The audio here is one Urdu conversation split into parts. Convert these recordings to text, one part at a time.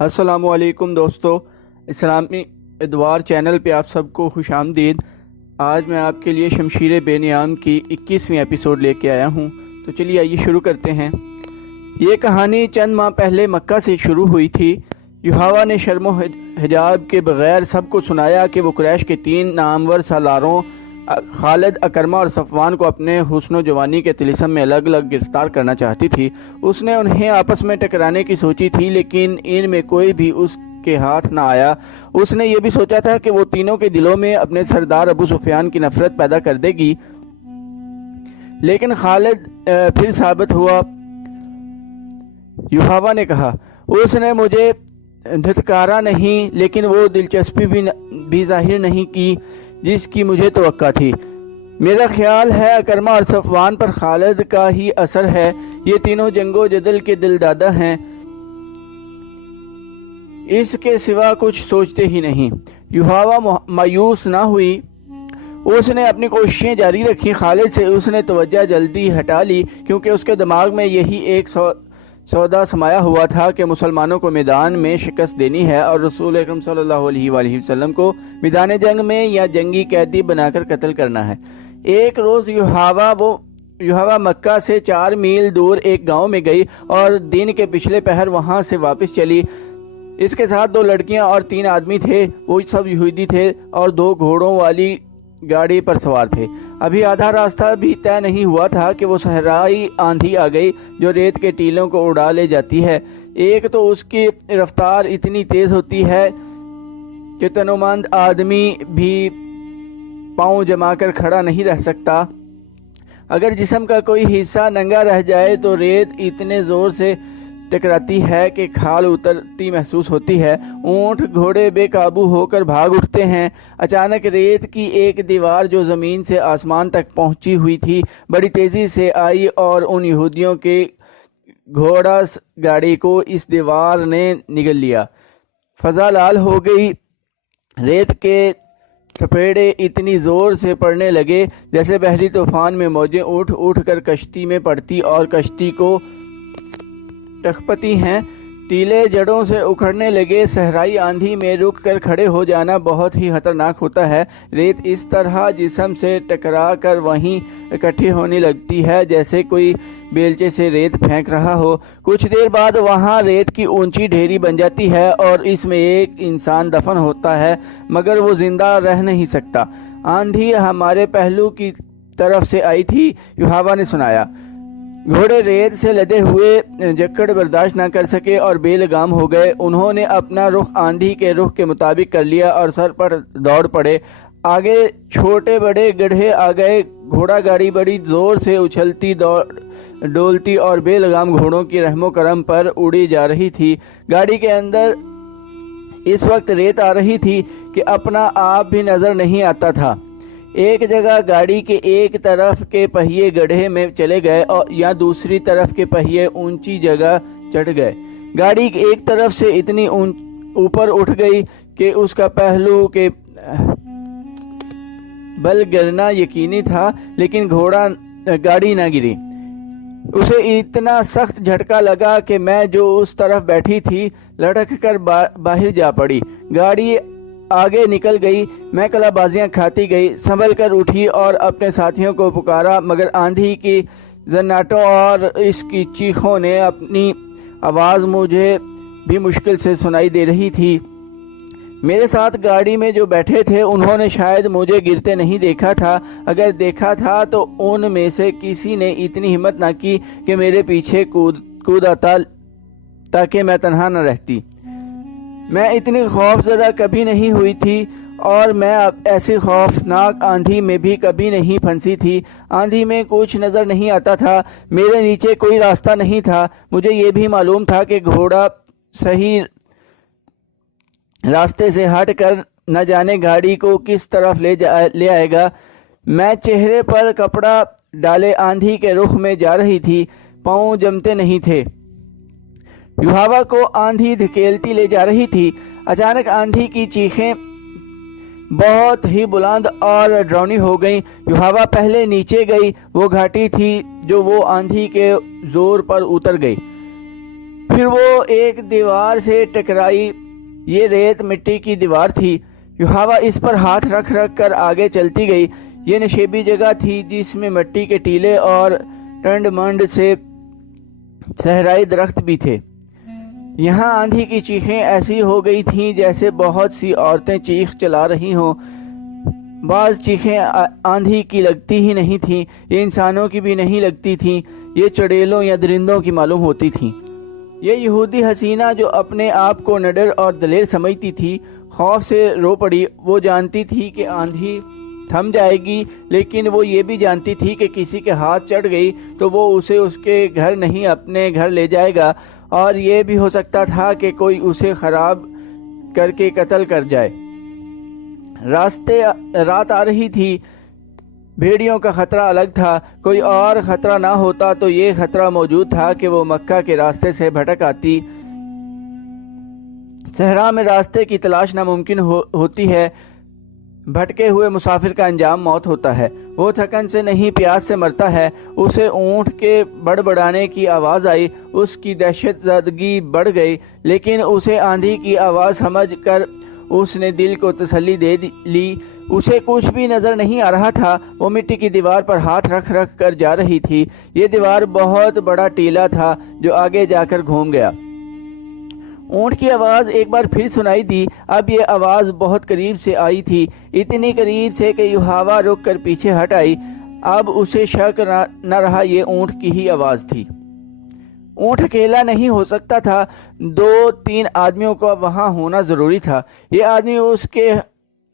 السلام علیکم دوستو، اسلامی ادوار چینل پہ آپ سب کو خوش آمدید۔ آج میں آپ کے لیے شمشیر بے نیام کی 21ویں ایپیسوڈ لے کے آیا ہوں، تو چلیے آئیے شروع کرتے ہیں۔ یہ کہانی چند ماہ پہلے مکہ سے شروع ہوئی تھی۔ یوحوا نے شرم و حجاب کے بغیر سب کو سنایا کہ وہ قریش کے 3 نامور سالاروں خالد، اکرمہ اور صفوان کو اپنے حسن و جوانی کے طلسم میں الگ الگ گرفتار کرنا چاہتی تھی۔ اس نے انہیں آپس میں ٹکرانے کی سوچی تھی، لیکن ان میں کوئی بھی اس کے ہاتھ نہ آیا۔ اس نے یہ بھی سوچا تھا کہ وہ تینوں کے دلوں میں اپنے سردار ابو سفیان کی نفرت پیدا کر دے گی، لیکن خالد پھر ثابت ہوا۔ یوحوا نے کہا، اس نے مجھے دھتکارا نہیں، لیکن وہ دلچسپی بھی ظاہر نہیں کی جس کی مجھے توقع تھی۔ میرا خیال ہے اکرمہ اور صفوان پر خالد کا ہی اثر ہے، یہ تینوں جنگ و جدل کے دل دادا ہیں، اس کے سوا کچھ سوچتے ہی نہیں۔ یوحوا مایوس نہ ہوئی، اس نے اپنی کوششیں جاری رکھی۔ خالد سے اس نے توجہ جلدی ہٹا لی، کیونکہ اس کے دماغ میں یہی ایک سودا سمایا ہوا تھا کہ مسلمانوں کو میدان میں شکست دینی ہے اور رسول اکرم صلی اللہ علیہ وآلہ وسلم کو میدان جنگ میں یا جنگی قیدی بنا کر قتل کرنا ہے۔ ایک روز یوحوا مکہ سے 4 میل دور ایک گاؤں میں گئی اور دن کے پچھلے پہر وہاں سے واپس چلی۔ اس کے ساتھ 2 لڑکیاں اور 3 آدمی تھے، وہ سب یہودی تھے اور 2 گھوڑوں والی گاڑی پر سوار تھے۔ ابھی آدھا راستہ بھی طے نہیں ہوا تھا کہ وہ صحرائی آندھی آ گئی جو ریت کے ٹیلوں کو اڑا لے جاتی ہے۔ ایک تو اس کی رفتار اتنی تیز ہوتی ہے کہ تنومند آدمی بھی پاؤں جما کر کھڑا نہیں رہ سکتا۔ اگر جسم کا کوئی حصہ ننگا رہ جائے تو ریت اتنے زور سے ٹکراتی ہے کہ کھال اترتی محسوس ہوتی ہے۔ اونٹ گھوڑے بے قابو ہو کر بھاگ اٹھتے ہیں۔ اچانک ریت کی ایک دیوار جو زمین سے آسمان تک پہنچی ہوئی تھی بڑی تیزی سے آئی اور ان یہودیوں کے گھوڑا گاڑی کو اس دیوار نے نگل لیا۔ فضا لال ہو گئی۔ ریت کے تھپیڑے اتنی زور سے پڑنے لگے جیسے بحری طوفان میں موجیں اٹھ اٹھ کر کشتی میں پڑتی اور کشتی کو ٹکھپتی ہیں۔ ٹیلے جڑوں سے اکھڑنے لگے۔ صحرائی آندھی میں رک کر کھڑے ہو جانا بہت ہی خطرناک ہوتا ہے۔ ریت اس طرح جسم سے ٹکرا کر وہیں اکٹھی ہونے لگتی ہے جیسے کوئی بیلچے سے ریت پھینک رہا ہو۔ کچھ دیر بعد وہاں ریت کی اونچی ڈھیری بن جاتی ہے اور اس میں ایک انسان دفن ہوتا ہے، مگر وہ زندہ رہ نہیں سکتا۔ آندھی ہمارے پہلو کی طرف سے آئی تھی، یوحوا نے سنایا۔ گھوڑے ریت سے لدے ہوئے جکڑ برداشت نہ کر سکے اور بے لگام ہو گئے۔ انہوں نے اپنا رخ آندھی کے رخ کے مطابق کر لیا اور سر پر دوڑ پڑے۔ آگے چھوٹے بڑے گڑھے آ گئے۔ گھوڑا گاڑی بڑی زور سے اچھلتی ڈولتی اور بے لگام گھوڑوں کی رحم و کرم پر اڑی جا رہی تھی۔ گاڑی کے اندر اس وقت ریت آ رہی تھی کہ اپنا آپ بھی نظر نہیں آتا تھا۔ ایک جگہ گاڑی کے ایک طرف کے پہیے گڑھے میں چلے گئے اور یا دوسری طرف کے پہیے اونچی جگہ چڑھ گئے۔ گاڑی ایک طرف سے اتنی اوپر اٹھ گئی کہ اس کا پہلو کے بل گرنا یقینی تھا، لیکن گاڑی نہ گری۔ اسے اتنا سخت جھٹکا لگا کہ میں جو اس طرف بیٹھی تھی لڑک کر باہر جا پڑی۔ گاڑی آگے نکل گئی۔ میں کلا بازیاں کھاتی گئی، سنبھل کر اٹھی اور اپنے ساتھیوں کو پکارا، مگر آندھی کی زناٹوں اور اس کی چیخوں نے اپنی آواز مجھے بھی مشکل سے سنائی دے رہی تھی۔ میرے ساتھ گاڑی میں جو بیٹھے تھے انہوں نے شاید مجھے گرتے نہیں دیکھا تھا، اگر دیکھا تھا تو ان میں سے کسی نے اتنی ہمت نہ کی کہ میرے پیچھے کود آتا تاکہ میں تنہا نہ رہتی۔ میں اتنی خوف زدہ کبھی نہیں ہوئی تھی اور میں ایسی خوفناک آندھی میں بھی کبھی نہیں پھنسی تھی۔ آندھی میں کچھ نظر نہیں آتا تھا، میرے نیچے کوئی راستہ نہیں تھا۔ مجھے یہ بھی معلوم تھا کہ گھوڑا صحیح راستے سے ہٹ کر نہ جانے گاڑی کو کس طرف لے آئے گا۔ میں چہرے پر کپڑا ڈالے آندھی کے رخ میں جا رہی تھی، پاؤں جمتے نہیں تھے۔ یوحوا کو آندھی دھکیلتی لے جا رہی تھی۔ اچانک آندھی کی چیخیں بہت ہی بلند اور ڈراؤنی ہو گئیں۔ یوحوا پہلے نیچے گئی، وہ گھاٹی تھی جو وہ آندھی کے زور پر اتر گئی۔ پھر وہ ایک دیوار سے ٹکرائی۔ یہ ریت مٹی کی دیوار تھی۔ یوحوا اس پر ہاتھ رکھ رکھ کر آگے چلتی گئی۔ یہ نشیبی جگہ تھی جس میں مٹی کے ٹیلے اور ٹنڈ منڈ سے صحرائی درخت بھی تھے۔ یہاں آندھی کی چیخیں ایسی ہو گئی تھیں جیسے بہت سی عورتیں چیخ چلا رہی ہوں۔ بعض چیخیں آندھی کی لگتی ہی نہیں تھیں، یہ انسانوں کی بھی نہیں لگتی تھیں، یہ چڑیلوں یا درندوں کی معلوم ہوتی تھیں۔ یہ یہودی حسینہ جو اپنے آپ کو نڈر اور دلیر سمجھتی تھی، خوف سے رو پڑی۔ وہ جانتی تھی کہ آندھی تھم جائے گی، لیکن وہ یہ بھی جانتی تھی کہ کسی کے ہاتھ چڑھ گئی تو وہ اسے اس کے گھر نہیں اپنے گھر لے جائے گا، اور یہ بھی ہو سکتا تھا کہ کوئی اسے خراب کر کے قتل کر جائے۔ رات آ رہی تھی، بھیڑیوں کا خطرہ الگ تھا۔ کوئی اور خطرہ نہ ہوتا تو یہ خطرہ موجود تھا کہ وہ مکہ کے راستے سے بھٹک آتی۔ صحرا میں راستے کی تلاش ناممکن ہوتی ہے۔ بھٹکے ہوئے مسافر کا انجام موت ہوتا ہے۔ وہ تھکن سے نہیں، پیاس سے مرتا ہے۔ اسے اونٹ کے بڑبڑانے کی آواز آئی۔ اس کی دہشت زدگی بڑھ گئی، لیکن اسے آندھی کی آواز سمجھ کر اس نے دل کو تسلی دے لی۔ اسے کچھ بھی نظر نہیں آ رہا تھا۔ وہ مٹی کی دیوار پر ہاتھ رکھ رکھ کر جا رہی تھی۔ یہ دیوار بہت بڑا ٹیلا تھا جو آگے جا کر گھوم گیا۔ اونٹ کی آواز ایک بار پھر سنائی دی۔ اب یہ آواز بہت قریب سے آئی تھی، اتنی قریب سے کہ یوحوا رک کر پیچھے ہٹ آئی۔ اب اسے شک نہ رہا، یہ اونٹ کی ہی آواز تھی۔ اونٹ اکیلا نہیں ہو سکتا تھا، 2-3 آدمیوں کا وہاں ہونا ضروری تھا۔ یہ آدمی اس کے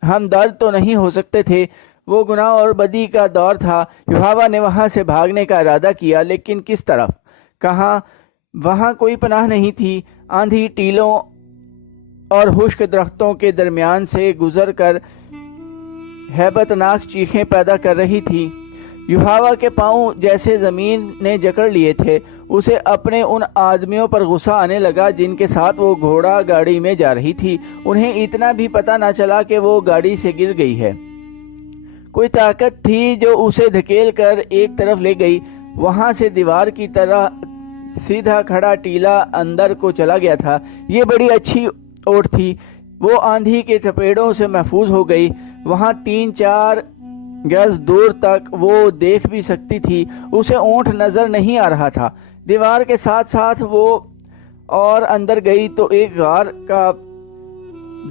ہمدرد تو نہیں ہو سکتے تھے۔ وہ گناہ اور بدی کا دور تھا۔ یوحوا نے وہاں سے بھاگنے کا ارادہ کیا، لیکن کس طرف؟ کہاں؟ وہاں کوئی پناہ نہیں تھی۔ آندھی ٹیلوں اور خشک درختوں کے درمیان سے گزر کر ہیبت ناک چیخیں پیدا کر رہی تھی۔ یوحوا کے پاؤں جیسے زمین نے جکڑ لیے تھے۔ اسے اپنے ان آدمیوں پر غصہ آنے لگا جن کے ساتھ وہ گھوڑا گاڑی میں جا رہی تھی۔ انہیں اتنا بھی پتہ نہ چلا کہ وہ گاڑی سے گر گئی ہے۔ کوئی طاقت تھی جو اسے دھکیل کر ایک طرف لے گئی۔ وہاں سے دیوار کی طرح سیدھا کھڑا ٹیلا اندر کو چلا گیا تھا۔ یہ بڑی اچھی اوٹ تھی۔ وہ آندھی کے تپیڑوں سے محفوظ ہو گئی۔ وہاں 3-4 گز دور تک وہ دیکھ بھی سکتی تھی۔ اسے اونٹ نظر نہیں آ رہا تھا۔ دیوار کے ساتھ ساتھ وہ اور اندر گئی تو ایک غار کا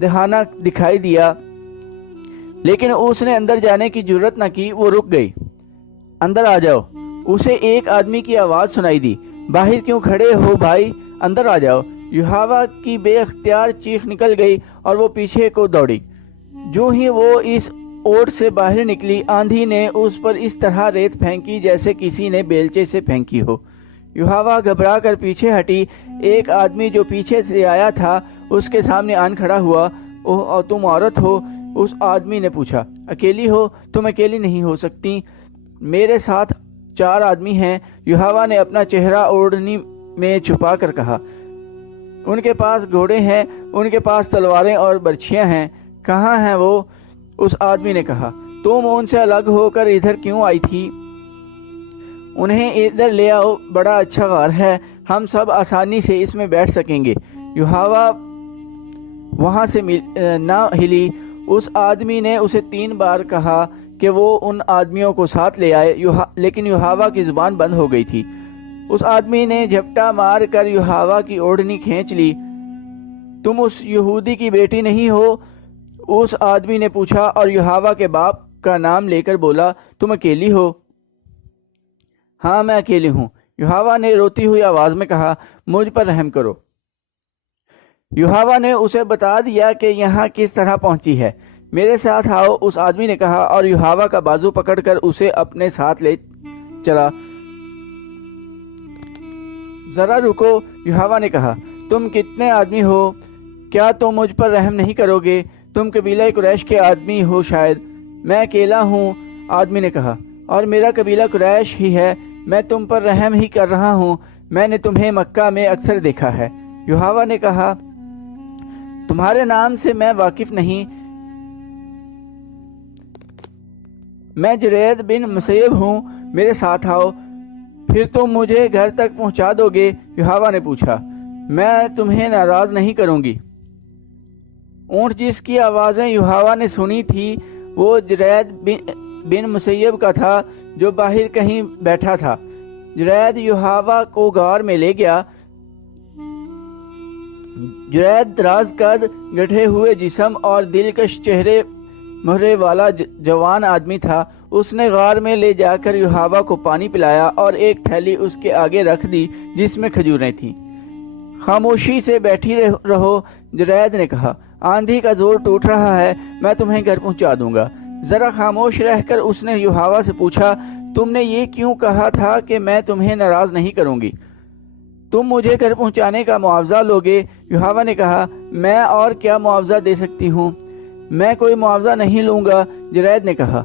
دہانہ دکھائی دیا، لیکن اس نے اندر جانے کی جرت نہ کی۔ وہ رک گئی۔ اندر آ جاؤ، اسے ایک آدمی کی آواز سنائی دی۔ باہر کیوں کھڑے ہو بھائی، اندر آ جاؤ۔ یوحوا کی بے اختیار چیخ نکل گئی اور وہ پیچھے کو دوڑی۔ جو ہی وہ اس اوٹ سے باہر نکلی، آندھی نے اس پر اس طرح ریت پھینکی جیسے کسی نے بیلچے سے پھینکی ہو۔ یوحوا گھبرا کر پیچھے ہٹی۔ ایک آدمی جو پیچھے سے آیا تھا اس کے سامنے آن کھڑا ہوا۔ اوہ، تم عورت ہو؟ اس آدمی نے پوچھا۔ اکیلی ہو؟ تم اکیلی نہیں ہو سکتی، میرے ساتھ 4 آدمی ہیں۔ یوحوا نے اپنا چہرہ اوڑھنی میں چھپا کر کہا۔ ان کے پاس گھوڑے ہیں، ان کے پاس تلواریں اور برچھیاں ہیں۔ کہاں ہیں وہ؟ اس آدمی نے کہا۔ تم ان سے الگ ہو کر ادھر کیوں آئی تھی؟ انہیں ادھر لے آؤ، بڑا اچھا غار ہے، ہم سب آسانی سے اس میں بیٹھ سکیں گے۔ یوحوا وہاں سے نہ ہلی۔ اس آدمی نے اسے 3 بار کہا کہ وہ ان آدمیوں کو ساتھ لے آئے، لیکن یوحوا کی زبان بند ہو گئی تھی۔ اس آدمی نے جھپٹا مار کر یوحوا کی اوڑھنی کھینچ لی۔ تم اس یہودی کی بیٹی نہیں ہو؟ اس آدمی نے پوچھا اور یوحوا کے باپ کا نام لے کر بولا۔ تم اکیلی ہو؟ ہاں، میں اکیلی ہوں، یوحوا نے روتی ہوئی آواز میں کہا۔ مجھ پر رحم کرو۔ یوحوا نے اسے بتا دیا کہ یہاں کس طرح پہنچی ہے۔ میرے ساتھ آؤ، اس آدمی نے کہا، اور یوحوا کا بازو پکڑ کر اسے اپنے ساتھ لے چلا۔ ذرا رکو، یوحوا نے کہا، تم کتنے آدمی ہو؟ کیا تم مجھ پر رحم نہیں کرو گے؟ تم قبیلہ قریش کے آدمی ہو شاید۔ میں اکیلا ہوں، آدمی نے کہا، اور میرا قبیلہ قریش ہی ہے۔ میں تم پر رحم ہی کر رہا ہوں، میں نے تمہیں مکہ میں اکثر دیکھا ہے۔ یوحوا نے کہا، تمہارے نام سے میں واقف نہیں، میں جرید بن مسیب ہوں، میرے ساتھ آؤ، پھر تم مجھے گھر تک پہنچا دو گے؟ یوحوا نے پوچھا۔ میں تمہیں ناراض نہیں کروں گی۔ اونٹ جس کی آوازیں یوحوا نے سنی تھی وہ جرید بن مسیب کا تھا جو باہر کہیں بیٹھا تھا۔ جرید یوحوا کو غار میں لے گیا۔ جرید دراز قد، گٹھے ہوئے جسم اور دلکش چہرے مہرے والا جوان آدمی تھا۔ اس نے غار میں لے جا کر یوحوا کو پانی پلایا اور ایک تھیلی اس کے آگے رکھ دی جس میں کھجوریں تھیں۔ خاموشی سے بیٹھی رہو، جرید نے کہا، آندھی کا زور ٹوٹ رہا ہے، میں تمہیں گھر پہنچا دوں گا۔ ذرا خاموش رہ کر اس نے یوحوا سے پوچھا، تم نے یہ کیوں کہا تھا کہ میں تمہیں ناراض نہیں کروں گی؟ تم مجھے گھر پہنچانے کا معاوضہ لوگے؟ یوحوا نے کہا، میں اور کیا معاوضہ دے سکتی ہوں؟ میں کوئی معاوضہ نہیں لوں گا۔ جرید نے کہا،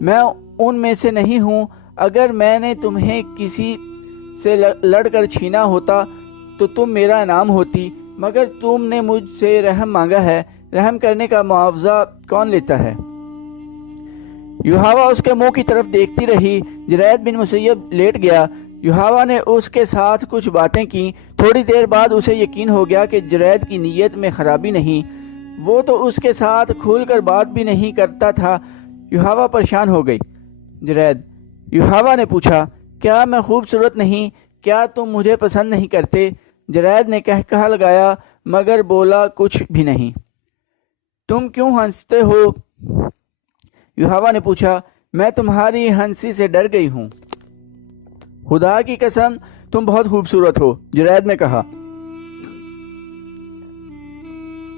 میں ان میں سے نہیں ہوں۔ اگر میں نے تمہیں کسی سے لڑ کر چھینا ہوتا تو تم میرا انعام ہوتی، مگر تم نے مجھ سے رحم مانگا ہے۔ رحم کرنے کا معاوضہ کون لیتا ہے؟ یوحوا اس کے منہ کی طرف دیکھتی رہی۔ جرید بن مسیب لیٹ گیا۔ یوحوا نے اس کے ساتھ کچھ باتیں کی۔ تھوڑی دیر بعد اسے یقین ہو گیا کہ جرید کی نیت میں خرابی نہیں، وہ تو اس کے ساتھ کھل کر بات بھی نہیں کرتا تھا۔ یوحوا پریشان ہو گئی۔ جرید، یوحوا نے پوچھا، کیا میں خوبصورت نہیں؟ کیا تم مجھے پسند نہیں کرتے؟ جرید نے کہا لگایا مگر بولا کچھ بھی نہیں۔ تم کیوں ہنستے ہو؟ یوحوا نے پوچھا، میں تمہاری ہنسی سے ڈر گئی ہوں۔ خدا کی قسم تم بہت خوبصورت ہو، جرید نے کہا۔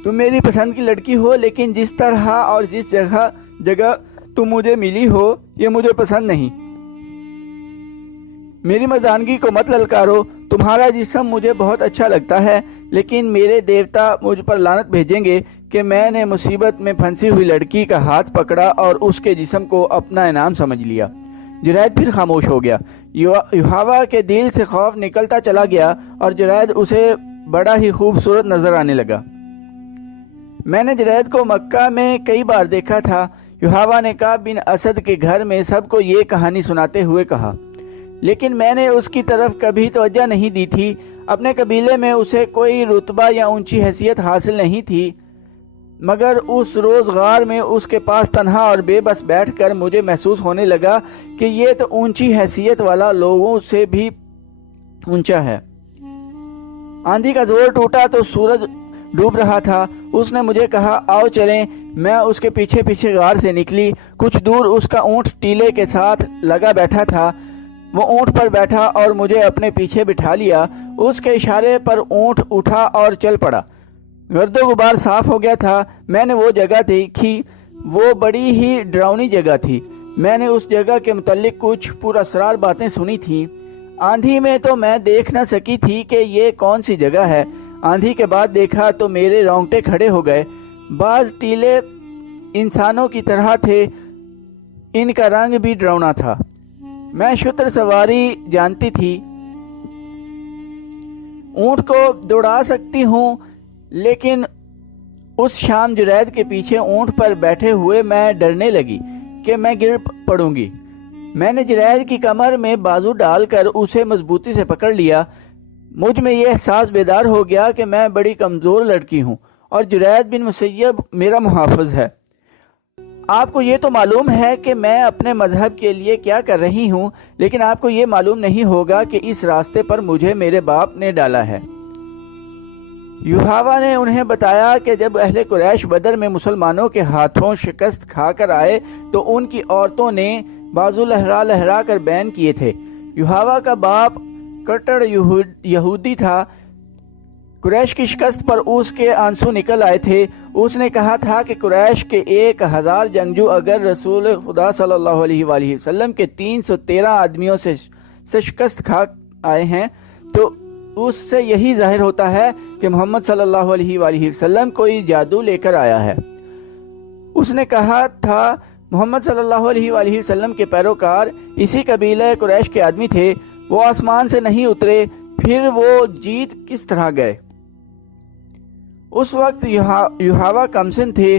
تم میری پسند کی لڑکی ہو، لیکن جس طرح اور جس جگہ تم مجھے ملی ہو یہ مجھے پسند نہیں۔ میری مردانگی کو مت للکارو۔ تمہارا جسم مجھے بہت اچھا لگتا ہے، لیکن میرے دیوتا مجھ پر لعنت بھیجیں گے کہ میں نے مصیبت میں پھنسی ہوئی لڑکی کا ہاتھ پکڑا اور اس کے جسم کو اپنا انعام سمجھ لیا۔ جرید پھر خاموش ہو گیا۔ یوحوا کے دل سے خوف نکلتا چلا گیا اور جرید اسے بڑا ہی خوبصورت نظر آنے لگا۔ میں نے جرید کو مکہ میں کئی بار دیکھا تھا، یوحوا نے کعب بن اسد کے گھر میں سب کو یہ کہانی سناتے ہوئے کہا، لیکن میں نے اس کی طرف کبھی توجہ نہیں دی تھی۔ اپنے قبیلے میں اسے کوئی رتبہ یا اونچی حیثیت حاصل نہیں تھی، مگر اس روز غار میں اس کے پاس تنہا اور بے بس بیٹھ کر مجھے محسوس ہونے لگا کہ یہ تو اونچی حیثیت والا لوگوں سے بھی اونچا ہے۔ آندھی کا زور ٹوٹا تو سورج ڈوب رہا تھا۔ اس نے مجھے کہا، آؤ چلیں۔ میں اس کے پیچھے پیچھے غار سے نکلی۔ کچھ دور اس کا اونٹ ٹیلے کے ساتھ لگا بیٹھا تھا۔ وہ اونٹ پر بیٹھا اور مجھے اپنے پیچھے بٹھا لیا۔ اس کے اشارے پر اونٹ اٹھا اور چل پڑا۔ گرد و غبار صاف ہو گیا تھا۔ میں نے وہ جگہ دیکھی، وہ بڑی ہی ڈراؤنی جگہ تھی۔ میں نے اس جگہ کے متعلق کچھ پراسرار باتیں سنی تھیں۔ آندھی میں تو میں دیکھ نہ سکی تھی کہ یہ کون سی جگہ ہے۔ آندھی کے بعد دیکھا تو میرے رونگٹے کھڑے ہو گئے۔ بعض ٹیلے انسانوں کی طرح تھے، ان کا رنگ بھی ڈراؤنا تھا۔ میں شتر سواری جانتی تھی، اونٹ کو دوڑا سکتی ہوں، لیکن اس شام جرید کے پیچھے اونٹ پر بیٹھے ہوئے میں ڈرنے لگی کہ میں گر پڑوں گی۔ میں نے جرید کی کمر میں بازو ڈال کر اسے مضبوطی سے پکڑ لیا۔ مجھ میں یہ احساس بیدار ہو گیا کہ میں بڑی کمزور لڑکی ہوں اور جرید بن مسیب میرا محافظ ہے۔ آپ کو یہ تو معلوم ہے کہ میں اپنے مذہب کے لیے کیا کر رہی ہوں، لیکن آپ کو یہ معلوم نہیں ہوگا کہ اس راستے پر مجھے میرے باپ نے ڈالا ہے۔ یوحوا نے انہیں بتایا کہ جب اہل قریش بدر میں مسلمانوں کے ہاتھوں شکست کھا کر آئے تو ان کی عورتوں نے بازو لہرا لہرا کر بین کیے تھے۔ یوحوا کا باپ کٹڑ یہودی تھا۔ قریش کی شکست پر اس کے آنسو نکل آئے تھے۔ اس نے کہا تھا کہ قریش کے 1000 جنگجو اگر رسول خدا صلی اللہ علیہ وآلہ وسلم کے 313 آدمیوں سے شکست کھا آئے ہیں تو اس سے یہی ظاہر ہوتا ہے کہ محمد صلی اللہ علیہ وآلہ وسلم کوئی جادو لے کر آیا ہے۔ اس نے کہا تھا محمد صلی اللہ علیہ وآلہ وسلم کے پیروکار اسی قبیلہ قریش کے آدمی تھے، وہ آسمان سے نہیں اترے، پھر وہ جیت کس طرح گئے؟ اس وقت یوحوا کمسن تھے۔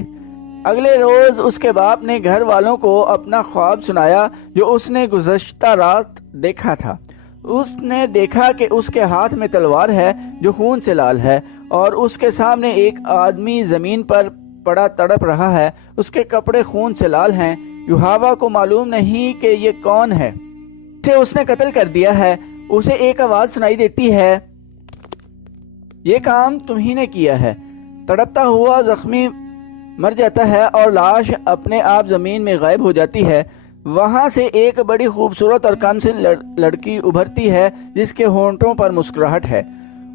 اگلے روز اس کے باپ نے گھر والوں کو اپنا خواب سنایا جو اس نے گزشتہ رات دیکھا تھا۔ اس نے دیکھا کہ اس کے ہاتھ میں تلوار ہے جو خون سے لال ہے، اور اس کے سامنے ایک آدمی زمین پر پڑا تڑپ رہا ہے، اس کے کپڑے خون سے لال ہیں۔ یوحوا کو معلوم نہیں کہ یہ کون ہے، اسے اس نے قتل کر دیا ہے۔ اسے ایک آواز سنائی دیتی ہے، یہ کام تمہیں نے کیا ہے۔ تڑپتا ہوا زخمی مر جاتا ہے اور لاش اپنے آپ زمین میں غائب ہو جاتی ہے۔ وہاں سے ایک بڑی خوبصورت اور کمسن لڑکی ابھرتی ہے جس کے ہونٹوں پر مسکراہٹ ہے۔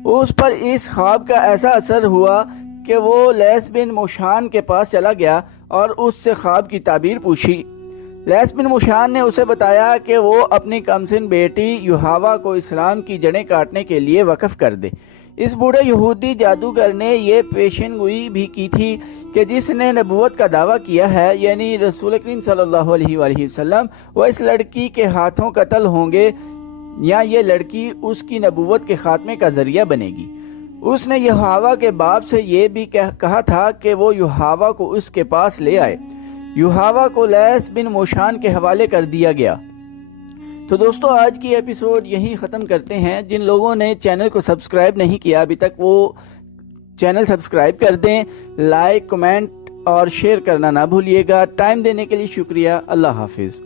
اس پر اس خواب کا ایسا اثر ہوا کہ وہ لیس بن موشان کے پاس چلا گیا اور اس سے خواب کی تعبیر پوچھی۔ لیس بن موشان نے اسے بتایا کہ وہ اپنی کمسن بیٹی یوحوا کو اسلام کی جڑیں کاٹنے کے لیے وقف کر دے۔ اس بوڑھے یہودی جادوگر نے یہ پیشن گوئی بھی کی تھی کہ جس نے نبوت کا دعویٰ کیا ہے، یعنی رسول کریم صلی اللہ علیہ وآلہ وسلم، وہ اس لڑکی کے ہاتھوں قتل ہوں گے یا یہ لڑکی اس کی نبوت کے خاتمے کا ذریعہ بنے گی۔ اس نے یوحوا کے باپ سے یہ بھی کہا تھا کہ وہ یوحوا کو اس کے پاس لے آئے۔ یوحوا کو لیس بن موشان کے حوالے کر دیا گیا۔ تو دوستو، آج کی ایپیسوڈ یہیں ختم کرتے ہیں۔ جن لوگوں نے چینل کو سبسکرائب نہیں کیا ابھی تک، وہ چینل سبسکرائب کر دیں، لائک، کمنٹ اور شیئر کرنا نہ بھولیے گا۔ ٹائم دینے کے لیے شکریہ۔ اللہ حافظ۔